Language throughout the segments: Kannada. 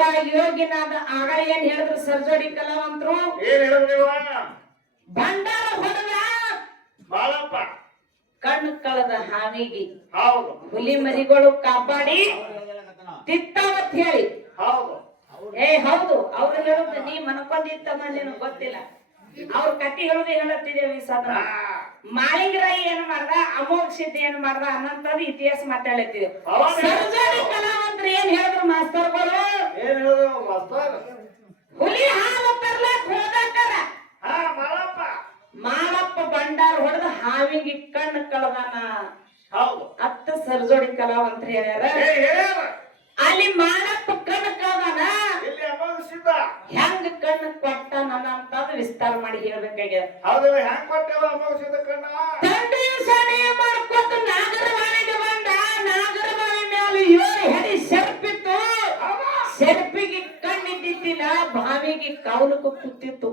ಅವಾಗ ಯೋಗಿನಾದ ಆಗ ಏನ್ ಹೇಳಿದ್ರು? ಸರ್ಜರಿ ಕಲಾವಂತರು? ಏನ್ ಹೇಳಿದ್ರಿವ ಭಂಡಾರ ಹೊಡೆದ? ಬಾಳಪ್ಪ. ಕಣ್ಣು ಕಳದ ಹಾವಿಗೆ. ಹೌದು. ಹುಲಿ ಮರಿಗಳು ಕಾಪಾಡಿ. ತಿತ್ತಾವತ್ ಹೇಳಿ. ಹೌದು. ಏ ಹೌದು. ಅವ್ರು ಹೇಳುದು ನೀ ಮನ್ಕೊಂಡಿತ್ತಮ್ಮ ನೀನು ಗೊತ್ತಿಲ್ಲ. ಅವ್ರ ಕತಿ ಹೇಳುದು ಹೇಳತ್ತಿದ್ದೇವೆ ಈ ಮಾಲಿಂಗರಾಯಿ ಆ, ಮಾಳಿಂಗರಾಯಿ ಏನ್ ಮಾಡ್ದ? ಅಮೋಘ ಸಿದ್ಧ ಏನ್ ಮಾಡ್ದ? ಅನ್ನಂತದ್ದು ಇತಿಹಾಸ ಮಾತಾಡತ್ತಿದ್ದೇವೆ ಅವಾಗ ಸರ್ಜರಿ ಕಲಾವಂತರು ಏನ್ ಹೇಳಿದ್ರು ಮಾಸ್ತರ್ಗಳು ಮಾಸ್ತರ್? ಹುಲಿ ಹಾಲು ತರ್ಲಾಕ್ ಹೋದಾಕರ ಹಾ ಮಾಳಪ್ಪ. ಭಂಡಾರ ಹೊಡೆದ ಹಾವಿಗೆ ಕಣ್ಣು ಕಳದಾನ. ಹೌದು. ಅತ್ತ ಸರ್ಜೋಡಿ ಕಲಾವಂತರು ಹೇಳ್ಯಾರ. ಅಲ್ಲಿ ಮಾಳಪ್ಪ ಕಣ್ಣು ಕಳದಾನ. ಇಲ್ಲಿ ಅಮೋಘ ಸಿದ್ಧ. ಹೆಂಗ ಕಣ್ಣು ಕೊಟ್ಟ ಅನ್ನಂತದ್ದು ವಿಸ್ತಾರ ಮಾಡಿ ಹೇಳ್ಬೇಕಾಗ್ಯದ. ಹೌದು ಹೆಂಗ್ ಕೊಟ್ಟೇವ ಅಮೋಘ ಸಿದ್ಧ ಕಣ್ಣ? ತಂದೆಯ ಸಣೆ ಮಾಡ್ಕೊತ ನಾಗರವಾಣಿಗೆ ಬಂದ. ನಾಗರವಾಣಿ ಮೇಲೆ ಏಳು ಹೆಡಿ ಬಾವಿಗೆ ಕಾವಲುಕು ಕೂತಿತ್ತು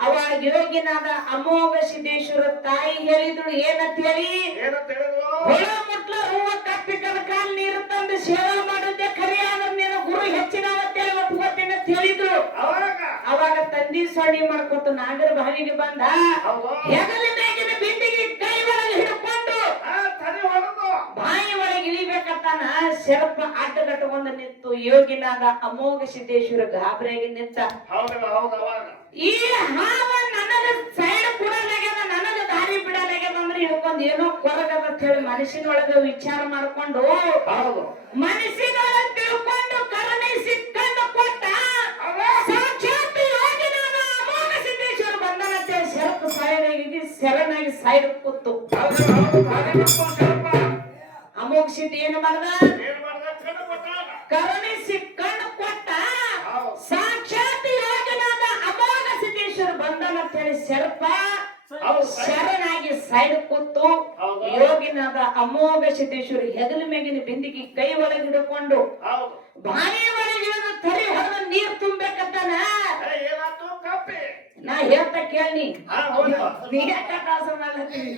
ಅವಾಗ ಯೋಗಿನಾದ ಅಮೋಘ ಸಿದ್ದೇಶ್ವರ ತಾಯಿ ಹೇಳಿದ್ರು ಏನಂತ ಹೇಳಿ ಹೊಳ ಮುಟ್ಲ ಹೂವ ಕಪ್ಪಿ ಕಾಲ್ ನೀರು ತಂದು ಸೇವೆ ಖರಿ ಆದ್ರೆ ನೀನು ಗುರು ಹೆಚ್ಚಿನವತ್ತೇಳಿ ಒಪ್ಕೋತೀನಿ ಅಂತ ಹೇಳಿದ್ರು. ಅವಾಗ? ಅವಾಗ ತಂದಿ ಮಾಡ್ಕೊತ ನಾಗರ ಬಾವಿಗೆ ಬಂದ. ಹೌದು. ಹೆಗಲ ಮೇಗಿನ ಬಿಂದಿಗೆ ಕೈ ಒಳಗೆ ಹಿಡ್ಕೊಂಡು ಬಾಯಿ ಒಳಗೆ ಇಳಿಬೇಕಂತಾನ ಶರಪ ಅಡ್ಡಗಟ್ಟಗೊಂಡು ನಿಂತು ಯೋಗಿನಾದ ಅಮೋಘ ಸಿದ್ದೇಶ್ವರ ಗಾಬರಿಯಾಗಿ ನಿಂತ ಈ ಹಾವ ನನಗ ಸೈಡ್ ಕೊಡಲಾಗ್ಯದ ನನಗ ದಾರಿ ಬಿಡಲಾಗ್ಯದ ಅಂದ್ರೆ ಹಿಡ್ಕೊಂಡ್ ಏನೋ ಕೊರಗದ ಅಂತ ಹೇಳಿ ಮನಸ್ಸಿನೊಳಗ ವಿಚಾರ ಮಾಡ್ಕೊಂಡು ಮನಸ್ಸಿನೊಳಗ ತಿಳ್ಕೊಂಡು ಕರುಣೆ ಕಣ್ಣು ಕೊಟ್ಟ ಸಾಕ್ಷಾತ್ ಯೋಗಿನಾದ ಅಮೋಘ ಸಿದ್ದೇಶ್ವರ ಬಂದನ ಅಂತ ಹೇಳಿ ಶರತ್ ಸೈಡ್ ಶರಣಾಗಿ ಸೈಡ್ ಕೂತು. ಅಮೋಘ ಸಿದ್ಧ ಏನ್ ಮಾಡ್ದ ಕಣ್ಣು ಕೊಟ್ಟಾಗ ಕರುಣಿಸಿ ಕಣ್ಣು ಕೊಟ್ಟ ಹೌದು ಸಾಕ್ಷಾತ್ ಯೋಗನಾದ ಅಮೋಘ ಸಿದ್ದೇಶ್ವರ ಬಂದನ ಅಂತ ಹೇಳಿ ಶರಪ ಹೌದು ಶರಣಾಗಿ ಸೈಡ್ ಕೂತು. ಯೋಗಿನಾದ ಅಮೋಘ ಸಿದ್ದೇಶ್ವರಿ ಹೆಗಲ ಮೇಗಿನ ಬಿಂದಿಗೆ ಕೈ ಒಳಗೆ ಹಿಡ್ಕೊಂಡು ಬಾಯಿ ಒಳಗೆ ತರಿ ಹೊಡೆದ ನೀರ್ ತುಂಬೇಕಂತಾನ? ನಾ ಹೇಳ್ತಾ ಕೇಳಿ ನೀ ಯಾಕ ತ್ರಾಸ ಮಾಡ್ಲತ್ತೀನಿ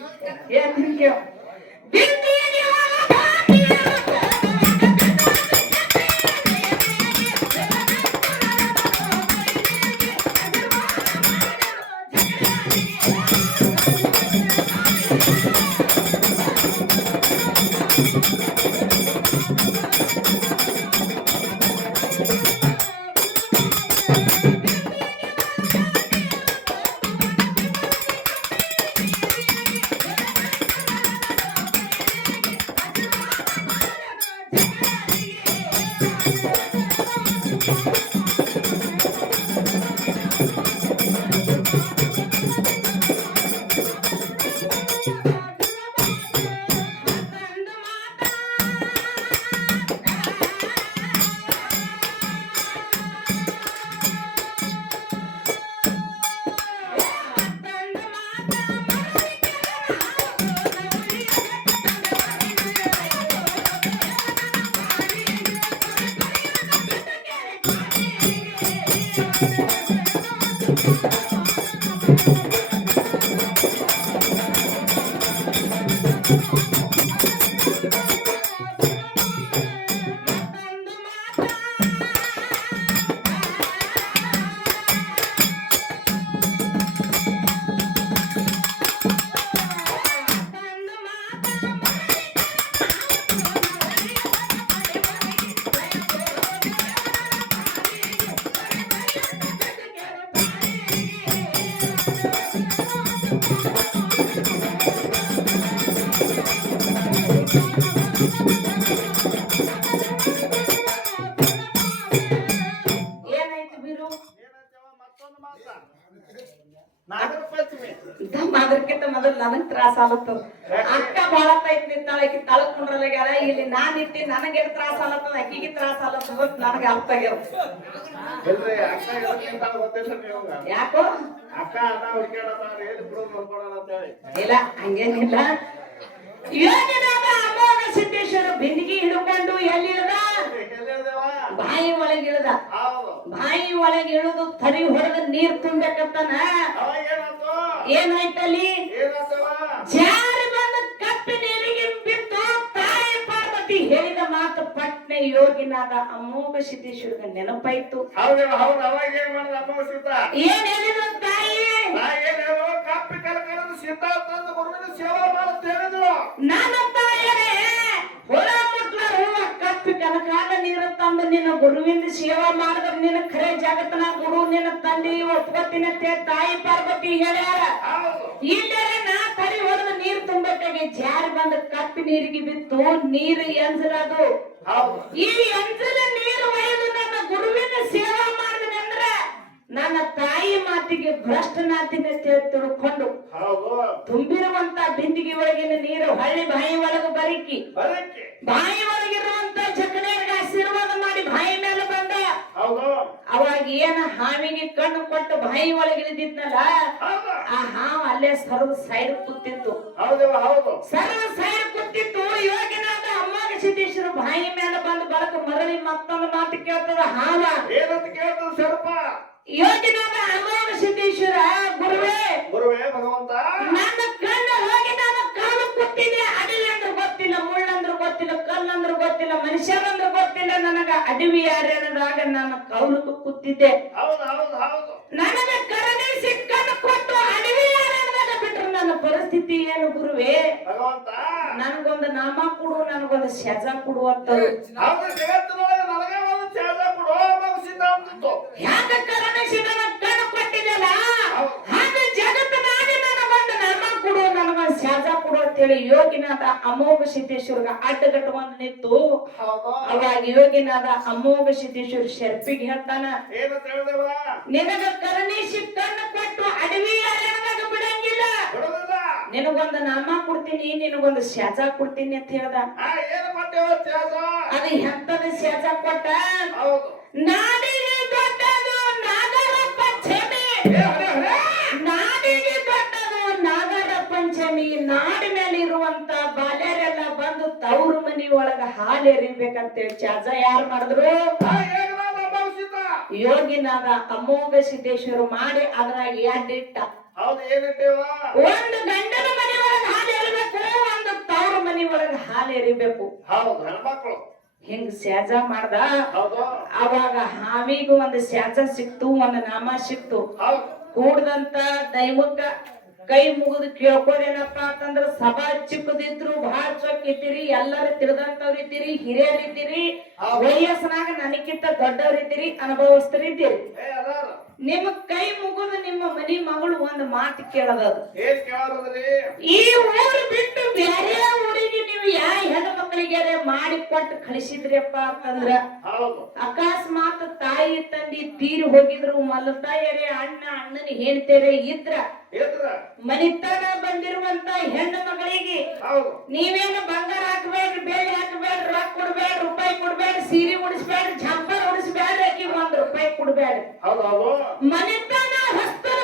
ಏನ್ ಆಲತ್ತದ ಅಕ್ಕ ಬಾಳ ತೈತ್ ನಿಂತಾಳ ಆಕಿ ತಳಕ್ ಕುಂಡ್ರಲಾಗ್ಯಾರ ಇಲ್ಲಿ ನಾನ್ ಇಟ್ಟಿ ನನಗೆ ತ್ರಾಸ ಆಲತ್ತದ ಅಕ್ಕಿಗೆ ತ್ರಾಸ ಆಲತ್ತದ ನನಗೆ ಅರ್ಥ ಆಗ್ಯಾವ. ಯಾಕೋ? ಅಕ್ಕ ಅಣ್ಣ ಹುಡುಕ್ಯಾಡತಾರ ಎಲ್ಲಿ ಬಿಡು ನೋಡ್ಕೊಳಲ್ಲ ಅಂತ ಹೇಳಿ ಇಲ್ಲ ಹಂಗೇನಿಲ್ಲ. ಯೋಜನಾದ ಅಮೋಘ ಸಿದ್ದೇಶ್ವರ ಬಿಂದಿಗೆ ಹಿಡ್ಕೊಂಡು ಎಲ್ಲಿ ಬಾಯಿ ಒಳಗೆ ಇಳ್ದ ಹೌದು. ಬಾಯಿ ಒಳಗೆ ಇಳಿದು ತರಿ ಹೊಡೆದ ನೀರ್ ತುಂಬಬೇಕಂತಾನ. ಏನಾಯ್ತಲ್ಲಿ ಜಾರಿ ಬಂದ ಕಪ್ಪಿ ನೀರಿಗೆ ಬಿತ್ತು ತಾಯಿ ಪಾರ್ವತಿ ಹೇಳಿದ ಮಾತು ಪಟ್ನೆ ಯೋಗಿನಾದ ಅಮೋಘ ಸಿದ್ದೇಶ್ವರಗ ನೆನಪಾಯ್ತು. ಏನ್ ಹೇಳಿದ ತಾಯಿ? ಕಪ್ಪಿ ಕಲಕರದು ಗುರುವಿನ ಸೇವಾ ಹೊರ ಮುಟ್ಲರು ಕಪ್ಪಿ ಕನಕಾಲ ನೀರ ತಂದು ನಿನ್ನ ಗುರುವಿಂದ ಸೇವಾ ಮಾಡಿದ್ರೆ ನಿನ್ನ ಖರೆ ಜಗತ್ತನ ಗುರು ನಿನ್ನ ತಂದೆ ಒಪ್ಪತ್ತಿನ ತಾಯಿ ಪಾರ್ವತಿ ಹೇಳ್ಯಾರ. ಹೌದು. ಇಲ್ಲೇ ನಾ ತರಿ ಹೋದ್ರೆ ನೀರ್ ತುಂಬಕ್ಕಾಗಿ ಜಾರ್ ಬಂದ ಕಪ್ಪಿ ನೀರಿಗೆ ಬಿತ್ತು ನೀರು ಎಂಜಲದು ಈ ಎಂಜಲ ನೀರು ಒಯ್ದು ನನ್ನ ಗುರುವಿನ ಸೇವಾ ನನ್ನ ತಾಯಿ ಮಾತಿಗೆ ಭ್ರಷ್ಟನಾತಿನ ತಿಳ್ಕೊಂಡು ಹೌದು. ತುಂಬಿರುವಂತ ಬಿಂದಿಗೆ ಒಳಗಿನ ನೀರು ಹಳ್ಳಿ ಬಾಯಿ ಒಳಗೆ ಬರಿಕಿ ಬಾಯಿ ಒಳಗಿರುವಂತ ಜಕಣಿಯರಿಗೆ ಆಶೀರ್ವಾದ ಮಾಡಿ ಬಾಯಿ ಮೇಲೆ ಬಂದ. ಅವಾಗ ಏನ ಹಾವಿಗೆ ಕಣ್ಣು ಕೊಟ್ಟು ಬಾಯಿ ಒಳಗಿಳಿದಿದ್ನಲ್ಲ ಆ ಹಾವು ಅಲ್ಲೇ ಸರ್ವ ಸೈಡ್ ಕೂತಿತ್ತು. ಸರ್ವ ಸೈಡ್ ಕೂತಿತ್ತು ಇವಾಗಿನ ಅಮ್ಮನ ಸಿದ್ದೇಶ್ವರ ಬಾಯಿ ಮೇಲೆ ಬಂದು ಬರಕ ಮರಳಿ ಮತ್ತೊಂದು ಮಾತು ಕೇಳ್ತದ ಹಾವ. ಏನಂತ ಕೇಳ್ತದ ಸ್ವಲ್ಪ. ಯೋಗಿನಾದ ಅಮ್ಮಾಗ ಸಿದ್ದೇಶ್ವರ ಗುರುವೇ ಗುರುವೇ ಭಗವಂತ. ನನ್ನ ಕಣ್ಣು ಹೋಗಿ ನಾನು ಕಾಲು ಕೂತಿದ್ದೆ ಅಂದ್ರೆ ಗೊತ್ತಿಲ್ಲ ಮುಳ್ಳಂದ್ರೆ ಗೊತ್ತಿಲ್ಲ ಕಲ್ಲಂದ್ರೆ ಗೊತ್ತಿಲ್ಲ ಮನುಷ್ಯರಂದ್ರೆ ಗೊತ್ತಿಲ್ಲ. ನನಗ ಅಡವಿ ಅನ್ನೋದಾಗ ನಾನು ಕೌಲಕ್ಕೆ ಕೂತಿದ್ದೆ ಹೌದು ಹೌದು ಹೌದು. ನನಗ ಕರುಣಿಸಿ ಕಣ್ಣು ಕೊಟ್ಟು ಅಡವಿ ಯಾರ್ಯಾರದಾಗ ಬಿಟ್ರು ನನ್ನ ಪರಿಸ್ಥಿತಿ ಏನು ಗುರುವೇ? ಭಗವಂತ. ನನಗೊಂದು ನಾಮ ಕೊಡು ನನಗೊಂದು ಶಜ ಕೊಡು ಅಂತ. ಹೌದು ಜಗತ್ತಿನೊಳಗೆ ನನಗೆ ಒಂದು ತ್ಯಾಗ ಕಣ್ಣು ಕೊಟ್ಟಿದ್ದಲ್ಲ ಹಾಗ ಜಗತ್ತಿನಾಗ ನನಗೊಂದು ಕೊಡು ಶಜ ಕೊಡು ಅಂತೇಳಿ ಯೋಗಿನಾಥ ಅಮೋಘ ಸಿದ್ದೇಶ್ವರ್ಗ ಅಡ್ಡಗಟ್ಟುಕೊಂಡು ನಿಂತು ಅವಾಗ ಯೋಗಿನಾದ ಅಮೋಘ ಸಿದ್ದೇಶ್ವರ ಶರ್ಪಿಗೆ ಹೇಳ್ತಾನ ನಿನಗ ಕರಣೇಶಿ ಕಣ್ಣು ಕೊಟ್ಟು ಅಡವಿ ಅರಣ್ಯದಾಗ ಬಿಡಂಗಿಲ್ಲ. ನಿನಗೊಂದು ನಾಮ ಕೊಡ್ತೀನಿ ನಿನಗೊಂದು ಶಾಜ ಕೊಡ್ತೀನಿ ಅಂತ ಹೇಳ್ದ. ಅದು ಎಂತದ ಶಾಜ ಕೊಟ್ಟ? ಹೌದು ನಾಡಿಗೆ ದೊಡ್ಡದು ನಾಗರ ಪಂಚಮಿ ಏ ಹೊರೆ ಹೊರೆ ನಾಡಿಗೆ ದೊಡ್ಡದು ನಾಗರ ಪಂಚಮಿ ನಾಡಿ ಮೇಲೆ ಇರುವಂತ ಬಾಲ್ಯರೆಲ್ಲ ಬಂದು ತವ್ರ ಮನಿ ಒಳಗ ಹಾಲು ಎರಿಬೇಕಂತೇಳಿ ಚಾಜ ಯಾರು ಮಾಡಿದ್ರು? ಯೋಗಿನಾದ ಅಮೋಘ ಸಿದ್ದೇಶ್ವರು ಮಾಡಿ ಅದ್ರಾಗ ಎಡ್ಡಿಟ್ಟ ಒಂದು ಗಂಡನ ಮನೆ ಒಳಗ ಹಾಲು ಎರಿಬೇಕು ಒಂದು ತವ್ರ ಮನಿ ಒಳಗ ಹಾಲು ಎರಿಬೇಕು ಹಿಂಗ್ ಸ್ಯಾಜ ಮಾಡ್ದ? ಅವಾಗ ಹಾವಿಗೂ ಒಂದು ಸ್ಯಾಜ ಸಿಕ್ತು ಒಂದು ನಾಮ ಸಿಕ್ತು. ಕೂಡ್ದಂತ ದೈವಕ್ಕ ಕೈ ಮುಗಿದು ಕೇಳ್ಕೊಳೇನಪ್ಪ ಅಂತಂದ್ರ ಸಭಾ ಚಿಕ್ಕದಿದ್ರು ಬಹಳ ಚೊಕ್ ಇದ್ದೀರಿ ಎಲ್ಲರೂ ತಿಳಿದಂತವ್ರಿದ್ದೀರಿ ಹಿರಿಯರಿದ್ದೀರಿ ವಯಸ್ಸನಾಗ ನನಗಿಂತ ದೊಡ್ಡವರಿದ್ದೀರಿ ಏ ನಿಮ್ಮ ಕೈ ಮುಗಿದು ನಿಮ್ಮ ಮನಿ ಮಗಳು ಒಂದು ಮಾತು ಕೇಳದದು. ಕೇಳೋದ್ರಿ? ಈ ಊರು ಬಿಟ್ಟು ಬೇರೆ ಊರಿಗೆ ಯಾ ಹೆಣ್ಣು ಮಕ್ಕಳಿಗೆ ಮಾಡಿ ಕೊಟ್ಟು ಕಳಿಸಿದ್ರಿಯಪ್ಪ ಅಂತಂದ್ರ ಅಕಸ್ಮಾತ್ ತಾಯಿ ತಂದಿ ತೀರಿ ಹೋಗಿದ್ರು ಮಲತಾಯರೇ ಅಣ್ಣ ಅಣ್ಣನ ಹೇಳ್ತೇರೆ ಇದ್ರ ಮನಿತನ ಬಂದಿರುವಂತ ಹೆಣ್ಣು ಮಗಳಿಗೆ ಹೌದು. ನೀವೇನು ಬಂಗಾರ ಹಾಕ್ಬೇಡ್ರಿ ಬೇಳೆ ಹಾಕ್ಬೇಡ್ರಿ ರೊಕ್ಕ ಕೊಡ್ಬೇಡ್ರಿ ರೂಪಾಯಿ ಕೊಡ್ಬೇಡ್ರಿ ಸೀರೆ ಉಡಿಸ್ಬೇಡ್ರಿ ಜಂಪರ್ ಉಡಿಸ್ಬೇಡ್ರಿ ಆಕಿ ಒಂದ್ ರೂಪಾಯಿ ಕೊಡ್ಬೇಡ್ರಿ. ಮನಿತನ ಹೊಸ್ತರ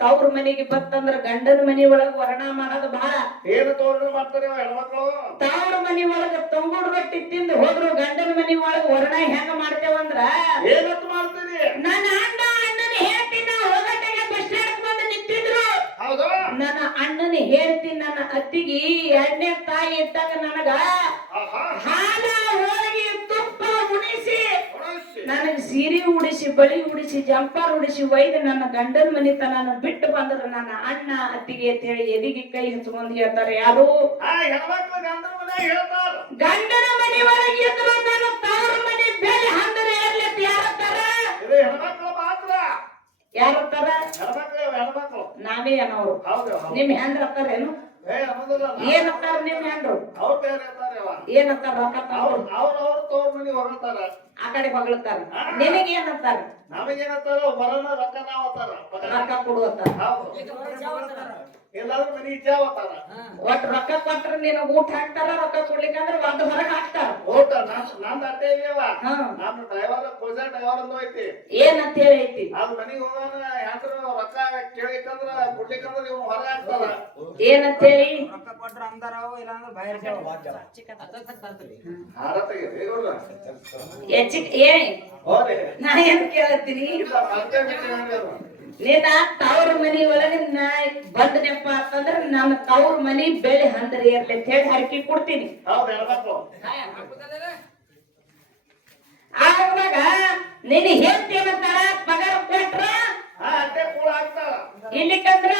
ತವ್ರ ಮನೆಗೆ ಬತ್ತಂದ್ರ ಗಂಡನ ಮನಿ ಒಳಗ ವರ್ಣ ಮಾಡೋದು ಬಹಳ ಏನು ತೋರಣ ಮಾಡ್ತಾರೆ ಹೆಣ್ಮಕ್ಳು? ತವ್ರ ಮನಿ ಒಳಗ ತಂಗುಡ್ ರೊಟ್ಟಿ ತಿಂದು ಹೋದ್ರು ಗಂಡನ ಮನಿ ಒಳಗ ವರ್ಣ ಹೆಂಗ ಮಾಡ್ತೇವಂದ್ರ ಏನಂತ ಮಾಡ್ತೀರಿ? ನನ್ನ ಅಣ್ಣ ಅಣ್ಣನ ಹೇಳ್ತೀನಿ ಹೋಗಟ್ಟಿಗೆ ಬಸ್ ಸ್ಟ್ಯಾಂಡ್ ಬಂದು ನಿಂತಿದ್ರು. ಹೌದು? ನನ್ನ ಅಣ್ಣನ ಹೇಳ್ತೀನಿ ನನ್ನ ಅತ್ತಿಗೆ ಎಣ್ಣೆ ತಾಯಿ ಇದ್ದಾಗ ನನಗ ಹಾಲ ನನಗೆ ಸೀರೆ ಉಡಿಸಿ ಬಳಿ ಉಡಿಸಿ ಜಂಪಾರ್ ಉಡಿಸಿ ಒಯ್ದು ನನ್ನ ಗಂಡನ ಮನಿತನ ಬಿಟ್ಟು ಬಂದ್ರ ನನ್ನ ಅಣ್ಣ ಅತ್ತಿಗೆ ಅಂತ ಹೇಳಿ ಎದಿಗೆ ಕೈ ಹಚ್ಕೊಂಡ್ ಹೇಳ್ತಾರೆ. ಯಾರು? ಗಂಡನ ಮನೆ ಹೇಳ್ತಾರ? ಗಂಡನ ಮನಿ ಒಳಗೆ ಇದ್ರು ನನ್ನ ತವರ ಮನಿ ಬೆಲೆ ಹಂದರೆ ಇರ್ಲತ್ ಯಾರತ್ತಾರ ಯಾರತ್ತಾರ ನಾವೇ ಅನ್ನೋರು. ನಿಮ್ ಹೆಂಡ್ರ ಅತ್ತಾರೇನು ಏ ಅನ್ನೋದಿಲ್ಲ ಏನತ್ತಾರ ನಿಮ್ ಹೆಂಡ್ರು? ಅವ್ರು ಬೇರೆ ರೊಕ್ಕ ಅವ್ರು ಅವ್ರು ಅವ್ರು ತೋರ್ ಮನಿ ಹೊರಡ್ತಾರ ಆ ಕಡೆ ಹೊಗಳ್ತಾರ. ನಿನಗೆ ಏನಂತಾರ ನಮಗೇನಂತಾರ ಬರೋಣ ರೊಕ್ಕ ನಾವ್. ರೊಕ್ಕ ಕೊಡುವಂತಾರ ಎಲ್ಲಾದ್ರೂ ಮನಿ ಇಚ್ಛೆ ಅವತಾರ? ಒಟ್ ರೊಕ್ಕ ಕೊಟ್ರ ನೀನು ಊಟ ಹಾಕ್ತಾರ ರೊಕ್ಕ ಕೊಡ್ಲಿಕ್ಕಂದ್ರ ಒಂದ್ ಹೊರಗ್ ಹಾಕ್ತಾರ. ಊಟ ನನ್ ನಂದ್ ಇದೆಯಲ್ಲ ಇಲ್ಲವ ಹಾ. ನಮ್ಮ ಡ್ರೈವರ್ ಕೋಜಾ ಡ್ರೈವರ್ ಅಂದು ಐತಿ ಏನಂತ ಹೇಳಿ ಐತಿ? ಅದ್ ಮನಿಗ್ ಹೋಗೋಣ ಯಾಕ್ರ ರೊಕ್ಕ ಕೇಳಿಕಂದ್ರ ಕೊಡ್ಲಿಕ್ಕಂದ್ರ ಇವ್ನು ಹೊರಗೆ ಹಾಕ್ತಾರ. ಏನಂತ ಹೇಳಿ? ರೊಕ್ಕ ಕೊಟ್ರ ಅಂದಾರ ಇಲ್ಲಾಂದ್ರ ಬಾಯರ್ ಹಾರ ತೆಗೀರಿ. ಹೆಚ್ಚಿಗೆ ಏ ನಾ ಏನ್ ಕೇಳತ್ತೀನಿ? ಇಲ್ಲ. ನಿನ್ನ ತವ್ರ ಮನಿ ಒಳಗ ನಾ ಬಂದನಪ್ಪ ಅಂತಂದ್ರ ನನ್ನ ತವ್ರ ಮನಿ ಬೆಳೆ ಹಂದರಿ ಇರ್ಲಿ ಅಂತ ಹೇಳಿ ಹರಕಿ ಕೊಡ್ತೀನಿ. ಆವಾಗ ನಿನ್ನ ಹೆಂಡತಿ ಪಗಾರ ಕೊಟ್ರ? ಇಲ್ಲಿಕಂದ್ರ?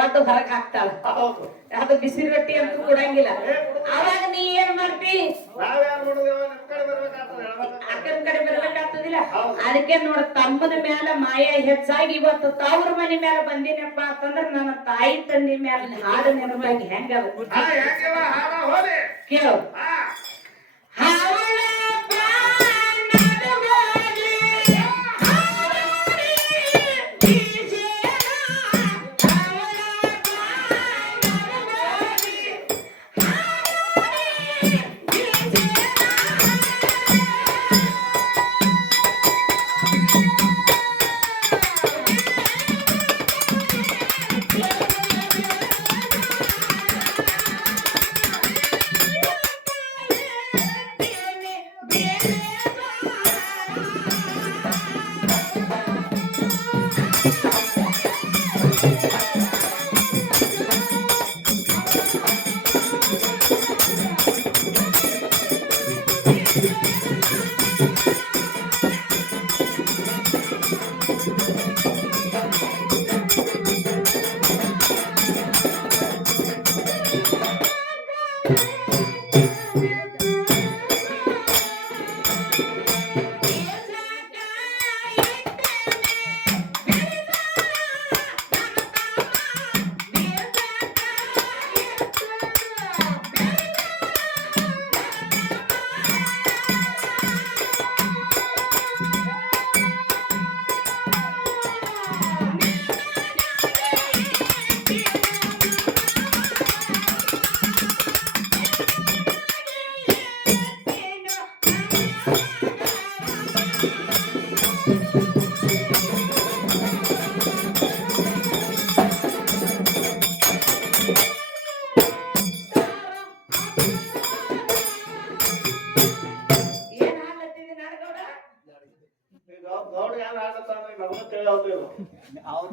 ಒಂದು ಹೊರಗ್ ಹಾಕ್ತಾಳ. ಅದು ಬಿಸಿ ರೊಟ್ಟಿ ಅಂತೂ ಕೊಡಂಗಿಲ್ಲ. ಅವಾಗ ನೀ ಏನ್ ಮಾಡ್ತಿ? ಅದಕ್ಕೆ ನೋಡ ತಮ್ಮನ ಮ್ಯಾಲ ಮಾಯ ಹೆಚ್ಚಾಗಿ ಇವತ್ತು ತವ್ರ ಮನೆ ಮ್ಯಾಲ ಬಂದಿನಪ್ಪ ಅಂತಂದ್ರ ನನ್ನ ತಾಯಿ ತಂದಿ ಮ್ಯಾಲ ಹಾಡು ನೆನಪಾಗಿ ಹೆಂಗ ಕೇಳು.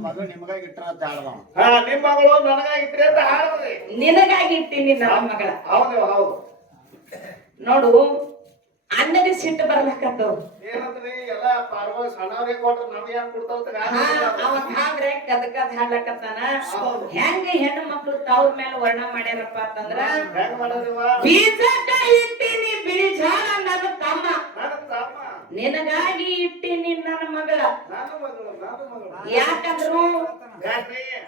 ಮಗಳು ನಿಮಗಾಗಿ ಇಟ್ರ ಅಂತ ಹಾ ನಿಮ್ ಮಗಳು ನನಗಾಗಿತ್ರಿ ಅಂತ ಹಾಡದ್ರಿ. ನಿನಗಾಗಿ ಇಟ್ಟಿನಿ ನನ್ನ ಮಗಳ. ಹೌದು ಹೌದು. ನೋಡು ಅನ್ನಗೆ ಸಿಟ್ಟು ಬರ್ಲಕತ್ತವ ಏನಂದ್ರಿ ಎಲ್ಲ ಪಾರ್ವಳಿ ಸಣ್ಣವ್ರಿಗೆ ಕೊಟ್ರೆ ನಮ್ಗೆ ಏನ್ ಕೊಡ್ತಾರ ಹಾ ಅವತ್ ಹಾಡ್ರೆ ಕದ್ ಕದ್ ಹಾಡ್ಲಕತ್ತಾನ. ಹೆಂಗ ಹೆಣ್ಣು ಮಕ್ಳು ತವ್ರ ಮೇಲೆ ವರ್ಣ ಮಾಡ್ಯಾರಪ್ಪ ಅಂತಂದ್ರ ಬೀಜ ಇಟ್ಟಿನಿ ಬಿಳಿ ಜಾಳ ಅನ್ನೋದು ನನ್ನ ತಮ್ಮ. ನಿನಗಾಗಿ ಇಟ್ಟಿ ನನ್ನ ಮಗಳ. ನಾನು ಮಗಳು ನಾನು ಯಾಕಂದ್ರು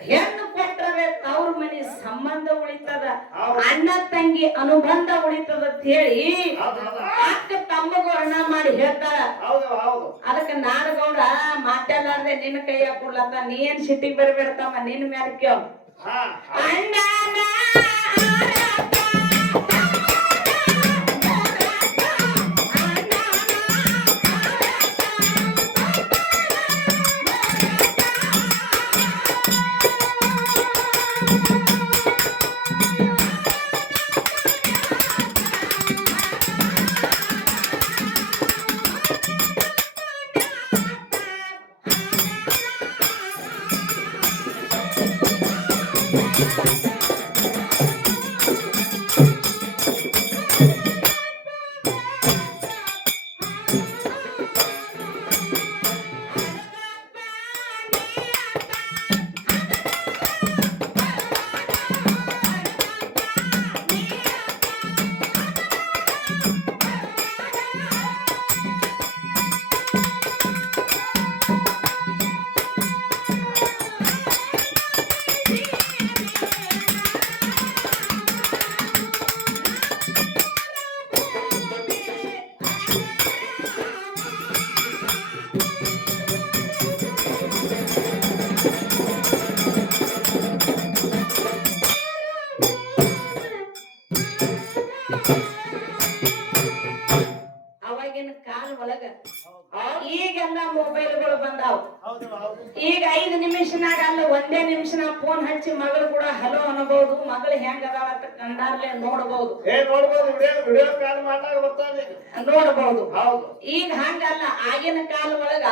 ಹೆಣ್ಣು ಕೊಟ್ಟರೆ ತವ್ರ ಮನೆ ಸಂಬಂಧ ಉಳಿತದ ಅಣ್ಣ ತಂಗಿ ಅನುಬಂಧ ಉಳಿತದ ಅಂತ ಹೇಳಿ ಅಕ್ಕ ತಮ್ಮಗೂ ಅಣ್ಣ ಮಾಡಿ ಹೇಳ್ತಾರ. ಅದಕ್ಕೆ ನಾಡಗೌಡ ಮಾತಾಡ್ಲಾರ್ದೆ ನಿನ್ನ ಕೈಯ ಕೊಡ್ಲತ್ತ. ನೀ ಏನ್ ಸಿಟ್ಟಿಗೆ ಬರಬೇಡ ತಮ್ಮ ನಿನ್ನ ಮ್ಯಾಲ ಕೇಳ. ಹಾ ಒಂದೇ ನಿಮಿಷನಾಗ ಫೋನ್ ಹಚ್ಚಿ ಮಗಳು ಕೂಡ ಹಲೋ ಅನ್ನಬಹುದು ಮಗಳು ಹೆಂಗ ಅದಾಳ ಅಂತ ಕಂಡಾರ್ಲೆ ನೋಡಬಹುದು ಏ ವಿಡಿಯೋ ವಿಡಿಯೋ ಕಾಲ್ ಬರ್ತಾನೆ. ನೋಡಬಹುದು ಹೌದು. ಈಗ ಹಂಗಲ್ಲ ಆಗಿನ ಕಾಲ ಒಳಗ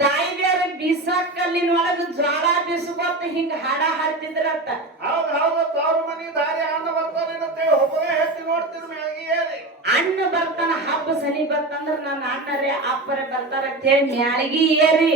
ತಾಯಿದೇರ ಬೀಸಾಕಲ್ಲಿನ ಒಳಗ ಜ್ವಾಳ ಬೀಸ್ಕೊತ ಹಿಂಗ ಹಾಡ ಹಾಡ್ತಿದ್ರಂತ. ಹೌದು ಹೌದು ತವ್ರ ಮನಿ ದಾರಿ ಅಣ್ಣ ಬರ್ತಾನೆ ಅಂತ ಒಬ್ಬನೇ ಹೆಚ್ಚು ನೋಡ್ತಿದ್ರು ಮ್ಯಾಗಿ ಏರಿ. ಅಣ್ಣ ಬರ್ತಾನ ಹಬ್ಬ ಸನಿ ಬರ್ತಂದ್ರ ನನ್ನ ಅಣ್ಣರೇ ಅಪ್ಪರೇ ಬರ್ತಾರ ಅಂತ ಹೇಳಿ ಮ್ಯಾಳಿಗಿ ಏರಿ